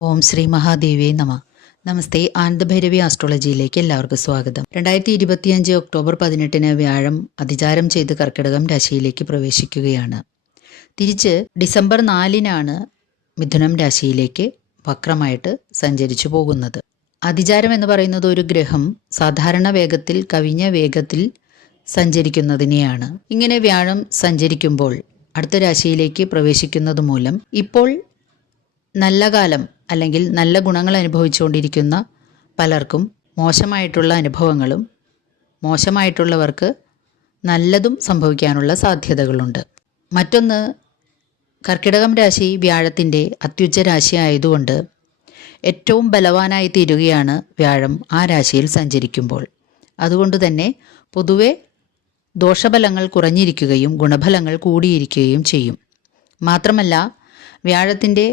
ഓം ശ്രീ മഹാദേവേ നമ. നമസ്തേ ആനന്ദഭൈരവി ആസ്ട്രോളജിയിലേക്ക് എല്ലാവർക്കും സ്വാഗതം. രണ്ടായിരത്തി ഇരുപത്തിയഞ്ച് ഒക്ടോബർ പതിനെട്ടിന് വ്യാഴം അതിചാരം ചെയ്ത് കർക്കിടകം രാശിയിലേക്ക് പ്രവേശിക്കുകയാണ്. തിരിച്ച് ഡിസംബർ നാലിനാണ് മിഥുനം രാശിയിലേക്ക് വക്രമായിട്ട് സഞ്ചരിച്ചു പോകുന്നത്. അതിചാരം എന്ന് പറയുന്നത് ഒരു ഗ്രഹം സാധാരണ വേഗത്തിൽ കവിഞ്ഞ വേഗത്തിൽ സഞ്ചരിക്കുന്നതിനെയാണ്. ഇങ്ങനെ വ്യാഴം സഞ്ചരിക്കുമ്പോൾ അടുത്ത രാശിയിലേക്ക് പ്രവേശിക്കുന്നത് മൂലം ഇപ്പോൾ നല്ല കാലം അല്ലെങ്കിൽ നല്ല ഗുണങ്ങൾ അനുഭവിച്ചുകൊണ്ടിരിക്കുന്ന പലർക്കും മോശമായിട്ടുള്ള അനുഭവങ്ങളും മോശമായിട്ടുള്ളവർക്ക് നല്ലതും സംഭവിക്കാനുള്ള സാധ്യതകളുണ്ട്. മറ്റൊന്ന് കർക്കിടകം രാശി വ്യാഴത്തിന്റെ അത്യുച്ച രാശി ആയതുകൊണ്ട് ഏറ്റവും ബലവാനായി തീരുകയാണ് വ്യാഴം ആ രാശിയിൽ സഞ്ചരിക്കുമ്പോൾ. അതുകൊണ്ട് തന്നെ പൊതുവെ ദോഷഫലങ്ങൾ കുറഞ്ഞിരിക്കുകയും ഗുണഫലങ്ങൾ കൂടിയിരിക്കുകയും ചെയ്യും. മാത്രമല്ല വ്യാഴത്തിന്റെ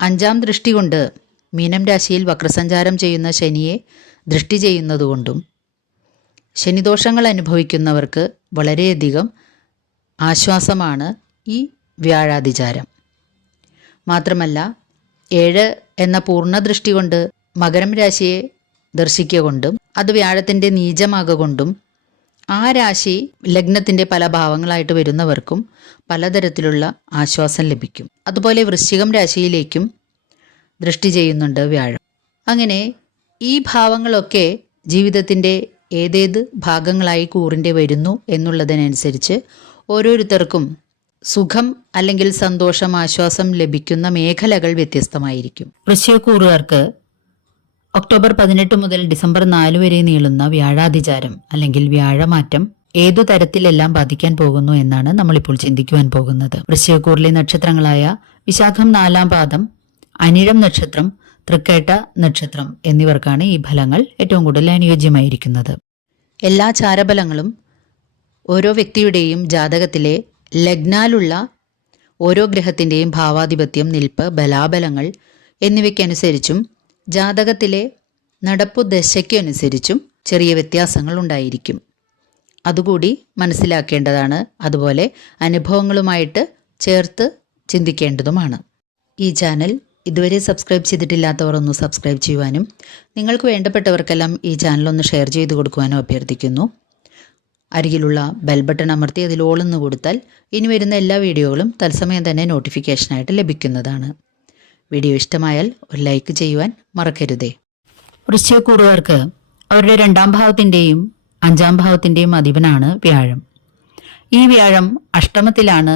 അഞ്ചാം ദൃഷ്ടി കൊണ്ട് മീനം രാശിയിൽ വക്രസഞ്ചാരം ചെയ്യുന്ന ശനിയെ ദൃഷ്ടി ചെയ്യുന്നതുകൊണ്ടും ശനിദോഷങ്ങൾ അനുഭവിക്കുന്നവർക്ക് വളരെയധികം ആശ്വാസമാണ് ഈ വ്യാഴാതിചാരം. മാത്രമല്ല ഏഴ് എന്ന പൂർണ ദൃഷ്ടി കൊണ്ട് മകരം രാശിയെ ദർശിക്കൊണ്ടും അത് വ്യാഴത്തിന്റെ നീചമാകൊണ്ടും ആ രാശി ലഗ്നത്തിന്റെ പല ഭാവങ്ങളായിട്ട് വരുന്നവർക്കും പലതരത്തിലുള്ള ആശ്വാസം ലഭിക്കും. അതുപോലെ വൃശ്ചികം രാശിയിലേക്കും ദൃഷ്ടി ചെയ്യുന്നുണ്ട് വ്യാഴം. അങ്ങനെ ഈ ഭാവങ്ങളൊക്കെ ജീവിതത്തിന്റെ ഏതേത് ഭാഗങ്ങളായി കൂറിന്റെ വരുന്നു എന്നുള്ളതിനനുസരിച്ച് ഓരോരുത്തർക്കും സുഖം അല്ലെങ്കിൽ സന്തോഷം ആശ്വാസം ലഭിക്കുന്ന മേഖലകൾ വ്യത്യസ്തമായിരിക്കും. വൃശ്ചികക്കൂറുകാർക്ക് ഒക്ടോബർ പതിനെട്ട് മുതൽ ഡിസംബർ നാല് വരെ നീളുന്ന വ്യാഴാതിചാരം അല്ലെങ്കിൽ വ്യാഴമാറ്റം ഏതു തരത്തിലെല്ലാം ബാധിക്കാൻ പോകുന്നു എന്നാണ് നമ്മളിപ്പോൾ ചിന്തിക്കുവാൻ പോകുന്നത്. വൃശ്ചികക്കൂറിലെ നക്ഷത്രങ്ങളായ വിശാഖം നാലാം പാദം അനിഴം നക്ഷത്രം തൃക്കേട്ട നക്ഷത്രം എന്നിവർക്കാണ് ഈ ഫലങ്ങൾ ഏറ്റവും കൂടുതൽ അനുയോജ്യമായിരിക്കുന്നത്. എല്ലാ ചാരഫലങ്ങളും ഓരോ വ്യക്തിയുടെയും ജാതകത്തിലെ ലഗ്നാലുള്ള ഓരോ ഗ്രഹത്തിന്റെയും ഭാവാധിപത്യം നിൽപ്പ് ബലാബലങ്ങൾ എന്നിവയ്ക്കനുസരിച്ചും ജാതകത്തിലെ നടപ്പു ദശയ്ക്കനുസരിച്ചും ചെറിയ വ്യത്യാസങ്ങൾ ഉണ്ടായിരിക്കും അതുകൂടി മനസ്സിലാക്കേണ്ടതാണ്. അതുപോലെ അനുഭവങ്ങളുമായിട്ട് ചേർത്ത് ചിന്തിക്കേണ്ടതുമാണ്. ഈ ചാനൽ ഇതുവരെ സബ്സ്ക്രൈബ് ചെയ്തിട്ടില്ലാത്തവർ ഒന്ന് സബ്സ്ക്രൈബ് ചെയ്യുവാനും നിങ്ങൾക്ക് വേണ്ടപ്പെട്ടവർക്കെല്ലാം ഈ ചാനൽ ഒന്ന് ഷെയർ ചെയ്ത് കൊടുക്കുവാനും അഭ്യർത്ഥിക്കുന്നു. അരികിലുള്ള ബെൽ ബട്ടൺ അമർത്തി അതിൽ ഓളെന്ന് കൊടുത്താൽ ഇനി വരുന്ന എല്ലാ വീഡിയോകളും തത്സമയം തന്നെ നോട്ടിഫിക്കേഷനായിട്ട് ലഭിക്കുന്നതാണ്. വീഡിയോ ഇഷ്ടമായാൽ ഒരു ലൈക്ക് ചെയ്യുവാൻ മറക്കരുതേ. വൃശ്ചയക്കൂറുകാർക്ക് അവരുടെ രണ്ടാം ഭാവത്തിന്റെയും അഞ്ചാം ഭാവത്തിന്റെയും അധിപനാണ് വ്യാഴം. ഈ വ്യാഴം അഷ്ടമത്തിലാണ്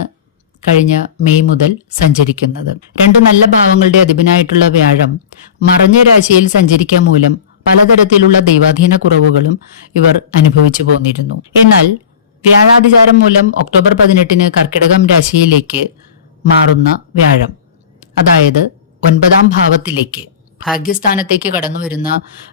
കഴിഞ്ഞ മെയ് മുതൽ സഞ്ചരിക്കുന്നത്. രണ്ട് നല്ല ഭാവങ്ങളുടെ അധിപനായിട്ടുള്ള വ്യാഴം മറഞ്ഞ രാശിയിൽ സഞ്ചരിക്കാൻ മൂലം പലതരത്തിലുള്ള ദൈവാധീന കുറവുകളും ഇവർ അനുഭവിച്ചു പോന്നിരുന്നു. എന്നാൽ വ്യാഴാതിചാരം മൂലം ഒക്ടോബർ പതിനെട്ടിന് കർക്കിടകം രാശിയിലേക്ക് മാറുന്ന വ്യാഴം അതായത് ഒൻപതാം ഭാവത്തിലേക്ക് ഭാഗ്യസ്ഥാനത്തേക്ക് കടന്നു വരുന്ന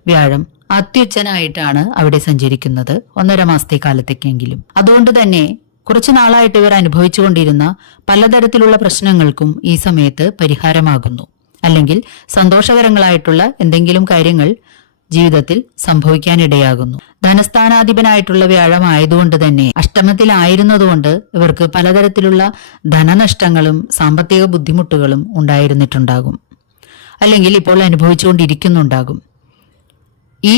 വ്യാഴം അത്യുച്ചനായിട്ടാണ് അവിടെ സഞ്ചരിക്കുന്നത് ഒന്നര മാസത്തെ കാലത്തേക്കെങ്കിലും അതുകൊണ്ട് തന്നെ കുറച്ചു നാളായിട്ട് ഇവർ അനുഭവിച്ചുകൊണ്ടിരുന്ന പലതരത്തിലുള്ള പ്രശ്നങ്ങൾക്കും ഈ സമയത്ത് പരിഹാരമാകുന്നു. അല്ലെങ്കിൽ സന്തോഷകരങ്ങളായിട്ടുള്ള എന്തെങ്കിലും കാര്യങ്ങൾ ജീവിതത്തിൽ സംഭവിക്കാനിടയാകുന്നു. ധനസ്ഥാനാധിപനായിട്ടുള്ള വ്യാഴം ആയതുകൊണ്ട് തന്നെ അഷ്ടമത്തിലായിരുന്നതുകൊണ്ട് ഇവർക്ക് പലതരത്തിലുള്ള ധനനഷ്ടങ്ങളും സാമ്പത്തിക ബുദ്ധിമുട്ടുകളും ഉണ്ടായിരുന്നിട്ടുണ്ടാകും. അല്ലെങ്കിൽ ഇപ്പോൾ അനുഭവിച്ചുകൊണ്ടിരിക്കുന്നുണ്ടാകും. ഈ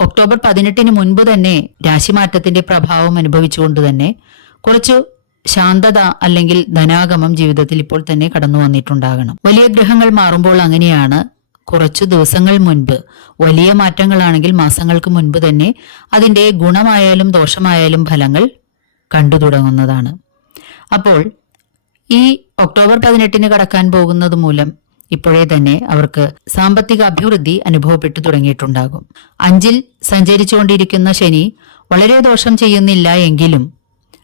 ഒക്ടോബർ പതിനെട്ടിന് മുൻപ് തന്നെ രാശിമാറ്റത്തിന്റെ പ്രഭാവം അനുഭവിച്ചുകൊണ്ട് തന്നെ കുറച്ചു ശാന്തത അല്ലെങ്കിൽ ധനാഗമം ജീവിതത്തിൽ ഇപ്പോൾ തന്നെ കടന്നു വന്നിട്ടുണ്ടാകണം വലിയ ഗ്രഹങ്ങൾ മാറുമ്പോൾ അങ്ങനെയാണ് കുറച്ചു ദിവസങ്ങൾ മുൻപ്. വലിയ മാറ്റങ്ങളാണെങ്കിൽ മാസങ്ങൾക്ക് മുൻപ് തന്നെ അതിന്റെ ഗുണമായാലും ദോഷമായാലും ഫലങ്ങൾ കണ്ടു തുടങ്ങുന്നതാണ്. അപ്പോൾ ഈ ഒക്ടോബർ പതിനെട്ടിന് കടക്കാൻ പോകുന്നത് മൂലം ഇപ്പോഴേ തന്നെ അവർക്ക് സാമ്പത്തിക അഭിവൃദ്ധി അനുഭവപ്പെട്ടു തുടങ്ങിയിട്ടുണ്ടാകും. അഞ്ചിൽ സഞ്ചരിച്ചുകൊണ്ടിരിക്കുന്ന ശനി വളരെ ദോഷം ചെയ്യുന്നില്ല എങ്കിലും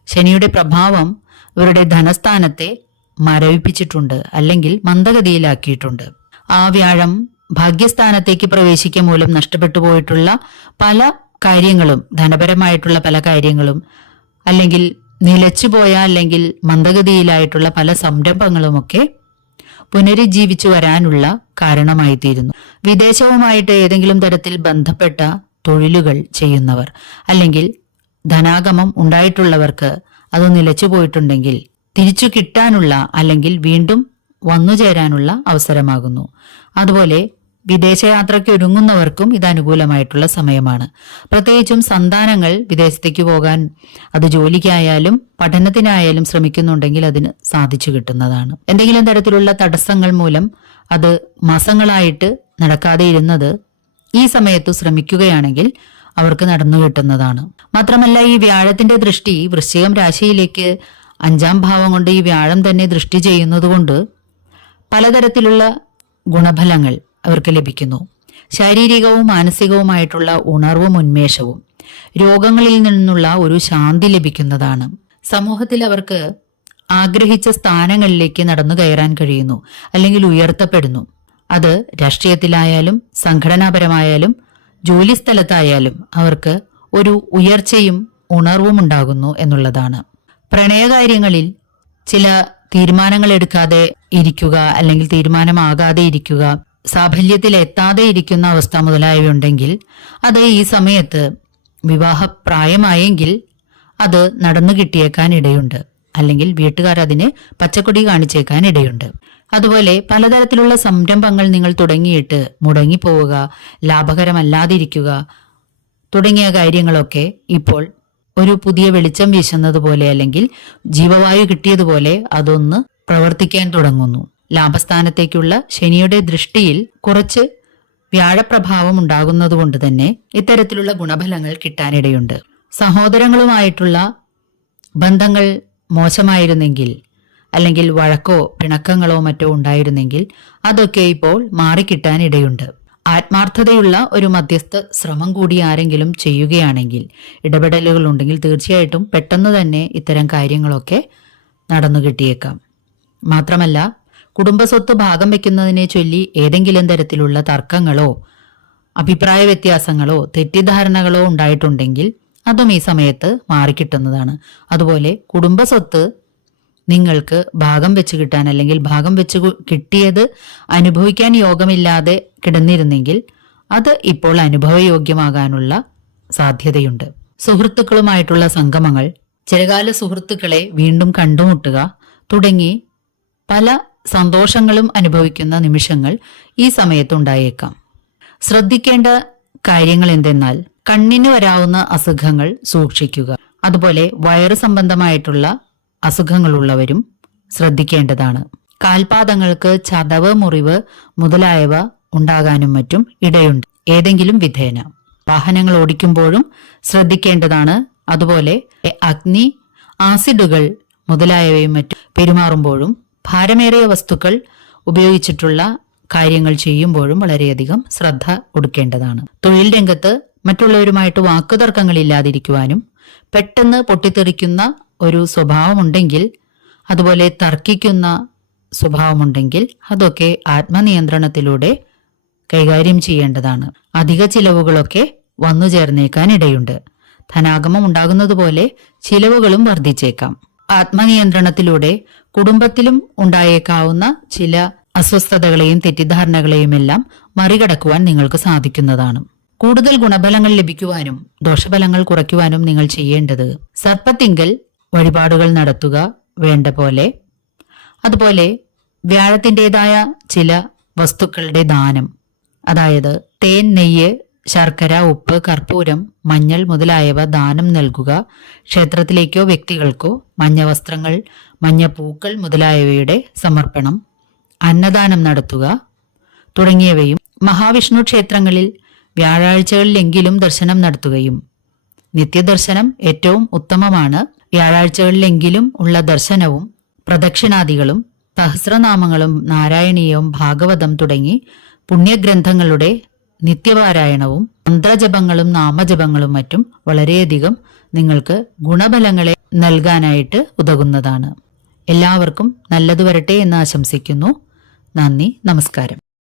ശനിയുടെ പ്രഭാവം ഇവരുടെ ധനസ്ഥാനത്തെ മരവിപ്പിച്ചിട്ടുണ്ട് അല്ലെങ്കിൽ മന്ദഗതിയിലാക്കിയിട്ടുണ്ട്. ആ വ്യാഴം ഭാഗ്യസ്ഥാനത്തേക്ക് പ്രവേശിക്കുക മൂലം നഷ്ടപ്പെട്ടു പോയിട്ടുള്ള പല കാര്യങ്ങളും ധനപരമായിട്ടുള്ള പല കാര്യങ്ങളും അല്ലെങ്കിൽ നിലച്ചുപോയ അല്ലെങ്കിൽ മന്ദഗതിയിലായിട്ടുള്ള പല സംരംഭങ്ങളുമൊക്കെ പുനരുജ്ജീവിച്ചു വരാനുള്ള കാരണമായി തീരുന്നു വിദേശവുമായിട്ട് ഏതെങ്കിലും തരത്തിൽ ബന്ധപ്പെട്ട തൊഴിലുകൾ ചെയ്യുന്നവർ അല്ലെങ്കിൽ ധനാഗമം ഉണ്ടായിട്ടുള്ളവർക്ക് അത് നിലച്ചുപോയിട്ടുണ്ടെങ്കിൽ തിരിച്ചു കിട്ടാനുള്ള അല്ലെങ്കിൽ വീണ്ടും വന്നുചേരാനുള്ള അവസരമാകുന്നു. അതുപോലെ വിദേശയാത്രയ്ക്ക് ഒരുങ്ങുന്നവർക്കും ഇത് അനുകൂലമായിട്ടുള്ള സമയമാണ്. പ്രത്യേകിച്ചും സന്താനങ്ങൾ വിദേശത്തേക്ക് പോകാൻ അത് ജോലിക്കായാലും പഠനത്തിനായാലും ശ്രമിക്കുന്നുണ്ടെങ്കിൽ അതിന് സാധിച്ചു കിട്ടുന്നതാണ്. എന്തെങ്കിലും തരത്തിലുള്ള തടസ്സങ്ങൾ മൂലം അത് മാസങ്ങളായിട്ട് നടക്കാതെ ഇരുന്നത് ഈ സമയത്ത് ശ്രമിക്കുകയാണെങ്കിൽ അവർക്ക് നടന്നു കിട്ടുന്നതാണ്. മാത്രമല്ല ഈ വ്യാഴത്തിന്റെ ദൃഷ്ടി വൃശ്ചികം രാശിയിലേക്ക് അഞ്ചാം ഭാവം കൊണ്ട് ഈ വ്യാഴം തന്നെ ദൃഷ്ടി ചെയ്യുന്നതുകൊണ്ട് പലതരത്തിലുള്ള ഗുണഫലങ്ങൾ അവർക്ക് ലഭിക്കുന്നു. ശാരീരികവും മാനസികവുമായിട്ടുള്ള ഉണർവും ഉന്മേഷവും രോഗങ്ങളിൽ നിന്നുള്ള ഒരു ശാന്തി ലഭിക്കുന്നതാണ്. സമൂഹത്തിൽ അവർക്ക് ആഗ്രഹിച്ച സ്ഥാനങ്ങളിലേക്ക് നടന്നു കയറാൻ കഴിയുന്നു അല്ലെങ്കിൽ ഉയർത്തപ്പെടുന്നു. അത് രാഷ്ട്രീയത്തിലായാലും സംഘടനാപരമായാലും ജോലിസ്ഥലത്തായാലും അവർക്ക് ഒരു ഉയർച്ചയും ഉണർവും ഉണ്ടാകുന്നു എന്നുള്ളതാണ്. പ്രണയകാര്യങ്ങളിൽ ചില തീരുമാനങ്ങൾ എടുക്കാതെ ഇരിക്കുക അല്ലെങ്കിൽ തീരുമാനമാകാതെ ഇരിക്കുക സാഫല്യത്തിൽ എത്താതെ ഇരിക്കുന്ന അവസ്ഥ മുതലായവയുണ്ടെങ്കിൽ അത് ഈ സമയത്ത് വിവാഹപ്രായമായെങ്കിൽ അത് നടന്നു കിട്ടിയേക്കാൻ ഇടയുണ്ട് അല്ലെങ്കിൽ വീട്ടുകാർ അതിന് പച്ചക്കൊടി കാണിച്ചേക്കാൻ ഇടയുണ്ട് അതുപോലെ പലതരത്തിലുള്ള സംരംഭങ്ങൾ നിങ്ങൾ തുടങ്ങിയിട്ട് മുടങ്ങിപ്പോവുക ലാഭകരമല്ലാതിരിക്കുക തുടങ്ങിയ കാര്യങ്ങളൊക്കെ ഇപ്പോൾ ഒരു പുതിയ വെളിച്ചം വീശുന്നത് പോലെ അല്ലെങ്കിൽ ജീവവായു കിട്ടിയതുപോലെ അതൊന്ന് പ്രവർത്തിക്കാൻ തുടങ്ങുന്നു. ലാഭസ്ഥാനത്തേക്കുള്ള ശനിയുടെ ദൃഷ്ടിയിൽ കുറച്ച് വ്യാഴപ്രഭാവം ഉണ്ടാകുന്നതുകൊണ്ട് തന്നെ ഇത്തരത്തിലുള്ള ഗുണഫലങ്ങൾ കിട്ടാനിടയുണ്ട്. സഹോദരങ്ങളുമായിട്ടുള്ള ബന്ധങ്ങൾ മോശമായിരുന്നെങ്കിൽ അല്ലെങ്കിൽ വഴക്കോ പിണക്കങ്ങളോ മറ്റോ ഉണ്ടായിരുന്നെങ്കിൽ അതൊക്കെ ഇപ്പോൾ മാറിക്കിട്ടാനിടയുണ്ട്. ആത്മാർത്ഥതയുള്ള ഒരു മധ്യസ്ഥ ശ്രമം കൂടി ആരെങ്കിലും ചെയ്യുകയാണെങ്കിൽ ഇടപെടലുകൾ ഉണ്ടെങ്കിൽ തീർച്ചയായിട്ടും പെട്ടെന്ന് തന്നെ ഇത്തരം കാര്യങ്ങളൊക്കെ നടന്നു കിട്ടിയേക്കാം മാത്രമല്ല കുടുംബസ്വത്ത് ഭാഗം വെക്കുന്നതിനെ ചൊല്ലി ഏതെങ്കിലും തരത്തിലുള്ള തർക്കങ്ങളോ അഭിപ്രായ വ്യത്യാസങ്ങളോ തെറ്റിദ്ധാരണകളോ ഉണ്ടായിട്ടുണ്ടെങ്കിൽ അതും ഈ സമയത്ത് മാറിക്കിട്ടുന്നതാണ്. അതുപോലെ കുടുംബസ്വത്ത് നിങ്ങൾക്ക് ഭാഗം വെച്ച് കിട്ടാൻ അല്ലെങ്കിൽ ഭാഗം വെച്ച് കിട്ടിയത് അനുഭവിക്കാൻ യോഗമില്ലാതെ കിടന്നിരുന്നെങ്കിൽ അത് ഇപ്പോൾ അനുഭവയോഗ്യമാകാനുള്ള സാധ്യതയുണ്ട്. സുഹൃത്തുക്കളുമായിട്ടുള്ള സംഗമങ്ങൾ ചിലകാല സുഹൃത്തുക്കളെ വീണ്ടും കണ്ടുമുട്ടുക തുടങ്ങി പല സന്തോഷങ്ങളും അനുഭവിക്കുന്ന നിമിഷങ്ങൾ ഈ സമയത്തുണ്ടായേക്കാം. ശ്രദ്ധിക്കേണ്ട കാര്യങ്ങൾ എന്തെന്നാൽ കണ്ണിന് വരാവുന്ന അസുഖങ്ങൾ സൂക്ഷിക്കുക. അതുപോലെ വയറു സംബന്ധമായിട്ടുള്ള അസുഖങ്ങളുള്ളവരും ശ്രദ്ധിക്കേണ്ടതാണ്. കാൽപാദങ്ങൾക്ക് ചതവ് മുറിവ് മുതലായവ ഉണ്ടാകാനും മറ്റും ഇടയുണ്ട്. ഏതെങ്കിലും വിധേന. വാഹനങ്ങൾ ഓടിക്കുമ്പോഴും ശ്രദ്ധിക്കേണ്ടതാണ്. അതുപോലെ അഗ്നി ആസിഡുകൾ മുതലായവയും മറ്റും പെരുമാറുമ്പോഴും ഭാരമേറിയ വസ്തുക്കൾ ഉപയോഗിച്ചിട്ടുള്ള കാര്യങ്ങൾ ചെയ്യുമ്പോഴും വളരെയധികം ശ്രദ്ധ കൊടുക്കേണ്ടതാണ്. തൊഴിൽ രംഗത്ത് മറ്റുള്ളവരുമായിട്ട് വാക്കുതർക്കങ്ങൾ ഇല്ലാതിരിക്കുവാനും പെട്ടെന്ന് പൊട്ടിത്തെറിക്കുന്ന ഒരു സ്വഭാവമുണ്ടെങ്കിൽ അതുപോലെ തർക്കിക്കുന്ന സ്വഭാവമുണ്ടെങ്കിൽ അതൊക്കെ ആത്മനിയന്ത്രണത്തിലൂടെ കൈകാര്യം ചെയ്യേണ്ടതാണ്. അധിക ചിലവുകളൊക്കെ വന്നു ചേർന്നേക്കാൻ ഇടയുണ്ട് ധനാഗമം ഉണ്ടാകുന്നതുപോലെ ചിലവുകളും വർദ്ധിച്ചേക്കാം. ആത്മനിയന്ത്രണത്തിലൂടെ കുടുംബത്തിലും ഉണ്ടായേക്കാവുന്ന ചില അസ്വസ്ഥതകളെയും തെറ്റിദ്ധാരണകളെയും എല്ലാം മറികടക്കുവാൻ നിങ്ങൾക്ക് സാധിക്കുന്നതാണ്. കൂടുതൽ ഗുണഫലങ്ങൾ ലഭിക്കുവാനും ദോഷഫലങ്ങൾ കുറയ്ക്കുവാനും നിങ്ങൾ ചെയ്യേണ്ടത് സർപ്പത്തിങ്കൽ വഴിപാടുകൾ നടത്തുക വേണ്ട പോലെ. അതുപോലെ വ്യാഴത്തിന്റെതായ ചില വസ്തുക്കളുടെ ദാനം. അതായത് തേൻ നെയ്യ് ശർക്കര ഉപ്പ് കർപ്പൂരം മഞ്ഞൾ മുതലായവ ദാനം നൽകുക. ക്ഷേത്രത്തിലേക്കോ വ്യക്തികൾക്കോ മഞ്ഞ വസ്ത്രങ്ങൾ മഞ്ഞ പൂക്കൾ മുതലായവയുടെ സമർപ്പണം. അന്നദാനം നടത്തുക. തുടങ്ങിയവയും മഹാവിഷ്ണു ക്ഷേത്രങ്ങളിൽ വ്യാഴാഴ്ചകളിലെങ്കിലും ദർശനം നടത്തുകയും. നിത്യദർശനം ഏറ്റവും ഉത്തമമാണ്. വ്യാഴാഴ്ചകളിലെങ്കിലും ഉള്ള ദർശനവും പ്രദക്ഷിണാദികളും സഹസ്രനാമങ്ങളും നാരായണീയവും ഭാഗവതം തുടങ്ങി പുണ്യഗ്രന്ഥങ്ങളുടെ നിത്യപാരായണവും മന്ത്രജപങ്ങളും നാമജപങ്ങളും മറ്റും വളരെയധികം നിങ്ങൾക്ക് ഗുണഫലങ്ങളെ നൽകാനായിട്ട് ഉതകുന്നതാണ്. എല്ലാവർക്കും നല്ലത് വരട്ടെ എന്ന് ആശംസിക്കുന്നു. നന്ദി നമസ്കാരം.